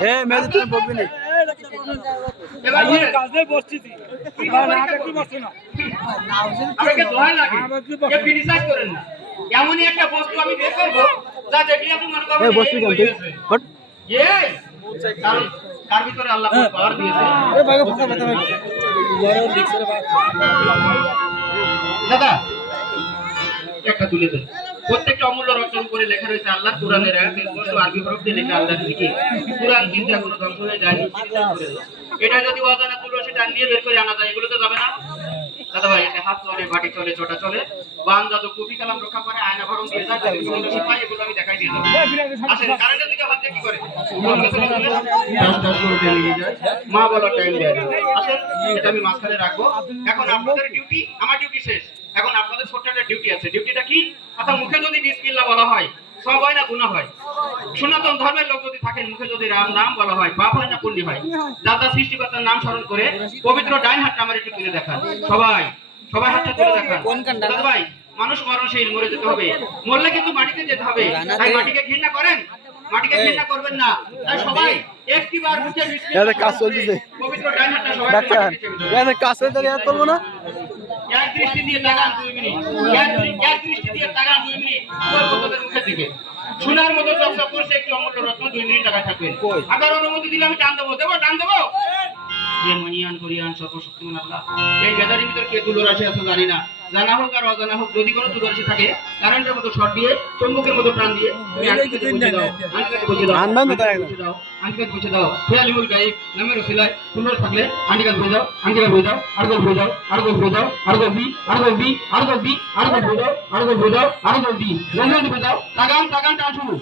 এ মেয়েদের তুমি বকবি না। এবার বলেন, কাজে বসছি না দেখতে বসছি না। আমাকে দোহাই লাগে। এ criticize করেন না। এমনই একটা বস্তু আমি বের করব যা যেটি আপনি মনে করবেন হয়ে তুই গেছে। Hot Yes! কারণ তার ভিতরে আল্লাহ পাওয়ার দিয়েছে। এ ভাগে ফাঁকা ব্যথা ভাই। দাদা একটা তুলে দেন। প্রত্যেকটা অমূল্য রচন করে লেখা রয়েছে আল্লাহ কোরআনের আরবি হরফ দিয়ে লেখা আল্লাহর দিকে কোরআন কিন্তু এখনও ধ্বংস হয়ে যায়নি। এটা যদি অজানা তুলসী টান দিয়ে বের করে আনা যায় এগুলো তো যাবে না। দাদা ভাই এতে হাত চলে বাটি চলে ছোটা চলে। বান কপি কালাম রক্ষা করে আয়না দিয়ে যায় এগুলো আমি দেখাই দিয়ে আসেন কারেন্টের দিকে হাত দিয়ে কি করে নিয়ে। মা বলার টাইম দেয় আসেন এটা আমি মাঝখানে রাখব। এখন আপনাদের ডিউটি আমার ডিউটি শেষ। এখন আপনাদের ছোট্ট একটা ডিউটি আছে। ডিউটিটা কি? অর্থাৎ মুখে যদি বিসমিল্লাহ বলা হয় সব হয় না গুনাহ হয়। সনাতন ধর্মের লোক যদি থাকেন মুখে যদি রাম নাম বলা হয় পাপ হয় না পুণ্য হয়। দাদা সৃষ্টিকর্তার নাম স্মরণ করে পবিত্র ডাইন হাতটা আমার একটু তুলে দেখান। সবাই সবাই হাতটা তুলে দেখান। দাদা ভাই মানুষ মরণশীল মরে যেতে হবে। মরলে কিন্তু মাটিতে যেতে হবে। তাই মাটিকে ঘৃণা করেন? মাটিকে ঘৃণা করবেন না। তাই সবাই একটিবার মুখে বিসমিল্লাহ এদের কাজ চলতেছে। পবিত্র ডাইন হাতটা সবাই কাজ করব না। এক দৃষ্টি দিয়ে তাকান। সোনার মতো চকচক করছে একটি অমূল্য রত্ন দুই মিনিট টাকা থাকবেন আবার অনুমতি দিলে আমি টান দেবো। দেবো টান দেবো? যে মনিয়ান করিয়ান সর্বশক্তিমান আল্লাহ। এই বেদারির ভিতর কে দুলরাশি আছে জানি না। জানা হোক আর অজানা হোক যদি কোনো দুলরাশি থাকে কারেন্টের মতো শর্ট দিয়ে চম্বুকের মতো টান দিয়ে তুমি আঙ্কিকে বুঝে দাও আঙ্কিকে বুঝে দাও বুঝে দাও দাও। হে আলিমুল গাইব নামের সিলাই সুন্দর থাকলে আঙ্কিকে বুঝে দাও আঙ্কিকে বুঝে দাও আর গোল বুঝে দাও আর গোল বুঝে দাও আর গোল বি আর গোল বি আর গোল বি আর গোল বুঝে দাও আর গোল বুঝে দাও আর গোল বি রঙিন বুঝে দাও। তাগান তাগান টান শুরু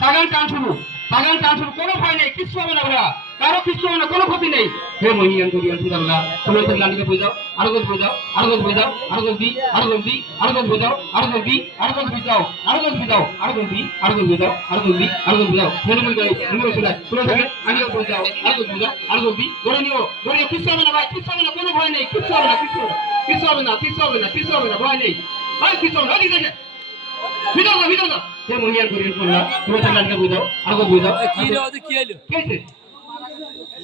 তাগান টান শুরু তাগান টান শুরু কোনো ভয় নেই কিচ্ছু হবে না ওরা কারও কিচ্ছু হবে না কোনো ক্ষতি নেই হে মহিয়ান করিয়ান সুদাল্লাহ সুন্দর থাকলে আঙ্কিকে বুঝে দাও আর গোল বুঝে দাও আর গোল বুঝে দাও আর গোল বি আর গোল বি আর গোল বুঝে দাও আর গোল বি আর গোল বুঝে দাও আর গোল বুঝে দাও আর গোল বি আর গোল বুঝে দাও আর গোল বি আর গোল বুঝে দাও মনে মনে গাই মনে সিলাই সুন্দর থাকলে আঙ্কিকে বুঝে দাও আর গোল বুঝে দাও আর গোল বি ধরে নিও ধরে কিচ্ছু হবে না ভাই কিচ্ছু হবে না কোনো ভয় নেই কিচ্ছু হবে না কিচ্ছু হবে না কিচ্ছু হবে না কিচ্ছু হবে না কিচ্ছু হবে না ভয় নেই ভাই হবে না ঠিক আছে ভিতর না ভিতর না হে মহিয়ান করিয়ান সুদাল্লাহ সুন্দর থাকলে আঙ্কিকে বুঝে দাও আর গোল বুঝে দাও কি রে কি হলো?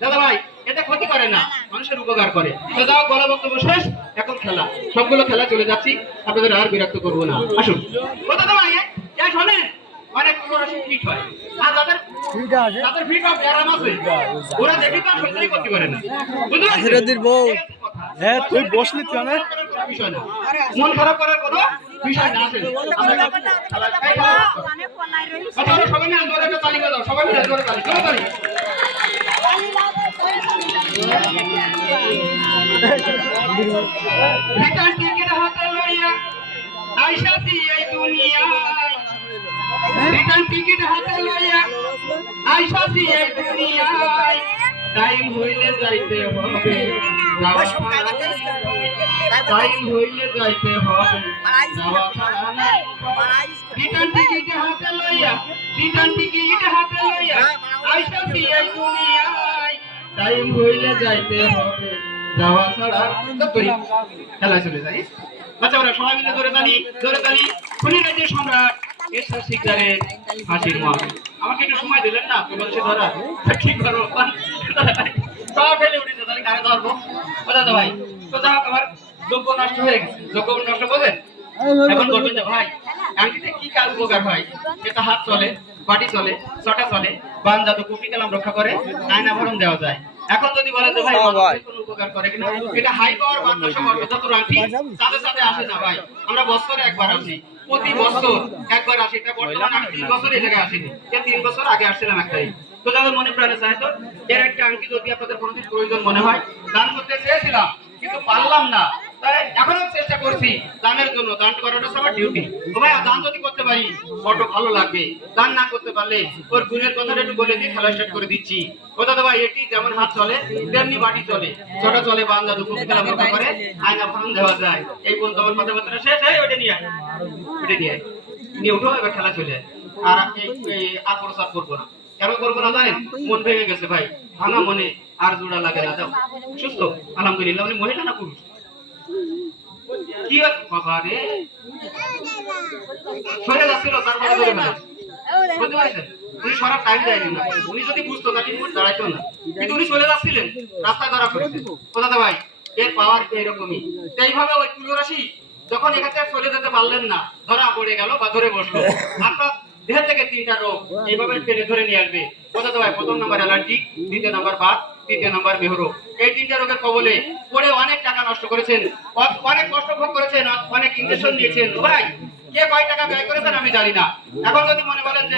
দাদা ভাই এটা ক্ষতি করে না মানুষের উপকার করে তো যাও বলা বক্তব্য শেষ এখন খেলা সবগুলো খেলা চলে যাচ্ছি আপনাদের আর বিরক্ত করব না আসুন ও দাদা ভাই শোনেন অনেক ফিট হয় আর যাদের যাদের ফিট হয় ব্যারাম আছে ওরা দেখি তো সহ্যই করতে পারে না বুঝতে বউ। হ্যাঁ তুই বসলি তুই। মন খারাপ করার কোনো বিষয় না আচ্ছা, ওরা সবাই মিলে জোরে একটা তালি বাজাও, সবাই মিলে জোরে তালি, জোরে তালি। রিটার্ন টিকিট হাতে লইয়া আইসাছি এই দুনিয়ায় রিটার্ন টিকিট হাতে লইয়া আইসাছি এই দুনিয়ায়। টাইম হইলে যাইতে হবে। টাইম হইলে যাইতে হবে। রিটার্ন টিকিট হাতে লইয়া রিটার্ন টিকিট হাতে লইয়া আইসাছি এই দুনিয়ায়। টাইম হইলে যাইতে হবে। যাওয়া ছাড়া করি। খেলা চলে যাই। আচ্ছা আমরা সবাই মিলে ধরে তালি ধরে তালি। খুনি রাজ্যের সম্রাট এরশাদ শিকদারের হাসির মা আমাকে একটু সময় দিলেন না? তোমার সে ধরা ঠিক করো সব ফেলে উঠেছে তাহলে কারে ধরবো? ও দাদা ভাই। তো যাও আমার যোগ্য নষ্ট হয়ে গেছে। যোগ্য নষ্ট বোঝেন? এখন বলবেন যে ভাই। আংটিতে কি কাজ উপকার হয়? এটা হাত চলে বাটি চলে চটা চলে বান জাদু কপি কালাম রক্ষা করে আয়না ভরণ দেওয়া যায়। এখন যদি বলেন যে ভাই হ্যাঁ ভাই। মানুষের কোনো উপকার করে কিনা এটা হাই পাওয়ার বাতাসা করবে যত আংটি সাথে সাথে আসে না ভাই। আমরা বছরে একবার আসি। প্রতি বছর একবার আসি। এটা বর্তমানে আমি তিন বছর এই জায়গায় আসিনি। তিন বছর আগে আসছিলাম একটাই মনে প্রাণে এর একটা আপনাদের কোনোদিন প্রয়োজন মনে হয়। দান করতে চেয়েছিলাম, কিন্তু পারলাম না। এখনও চেষ্টা করছি দানের জন্য। দান করাটা ডিউটি দান যদি করতে পারি ভালো লাগবে। দান না করতে পারলে ওর গুণের কথাটা একটু বলে দিয়ে খেলা স্টার্ট করে দিচ্ছি। ভাই, এটি যেমন হাত চলে, তেমনি বাটি চলে। ছোট চলে, বান্দা দুপুর খেলা মোটা করে, আয়না ভাঙ দেওয়া যায়। এই পর্যন্ত আমার কথাবার্তা শেষ হয় ওটা নিয়ে ওটা নিয়ে নিয়ে উঠো, এবার খেলা চলে। আর আর প্রসাদ করব না। কেন করব না জানেন? মন ভেঙে গেছে ভাই। ভাঙা মনে আর জোড়া লাগে না, যাও। সুস্থ। আলহামদুলিল্লাহ উনি মহিলা না পুরুষ? কি সরে যাচ্ছিল বুঝতে পারছেন? উনি সরার টাইম দেয়নি না। উনি যদি বুঝতো তাকে মুখ দাঁড়াইতো না। কিন্তু উনি চলে যাচ্ছিলেন, রাস্তায় ধরা পড়েছেন কোথাতে ভাই, এর পাওয়ার এরকমই এইভাবে ওই কুলরাশি, যখন এখান থেকে চলে যেতে পারলেন না, ধরা পড়ে গেল বা ধরে বসল। আপনার দেহ থেকে তিনটা রোগ এইভাবে টেনে ধরে নিয়ে আসবে। কোথাতে ভাই প্রথম নাম্বার অ্যালার্জি দ্বিতীয় নাম্বার ভাত তৃতীয় নাম্বার মেহরোগ এই তিনটা রোগের কবলে পড়ে অনেক টাকা নষ্ট করেছেন অনেক কষ্ট ভোগ করেছেন অনেক ইঞ্জেকশন দিয়েছেন। ভাই কে কয় টাকা ব্যয় করেছেন আমি জানি না। এখন যদি মনে বলেন যে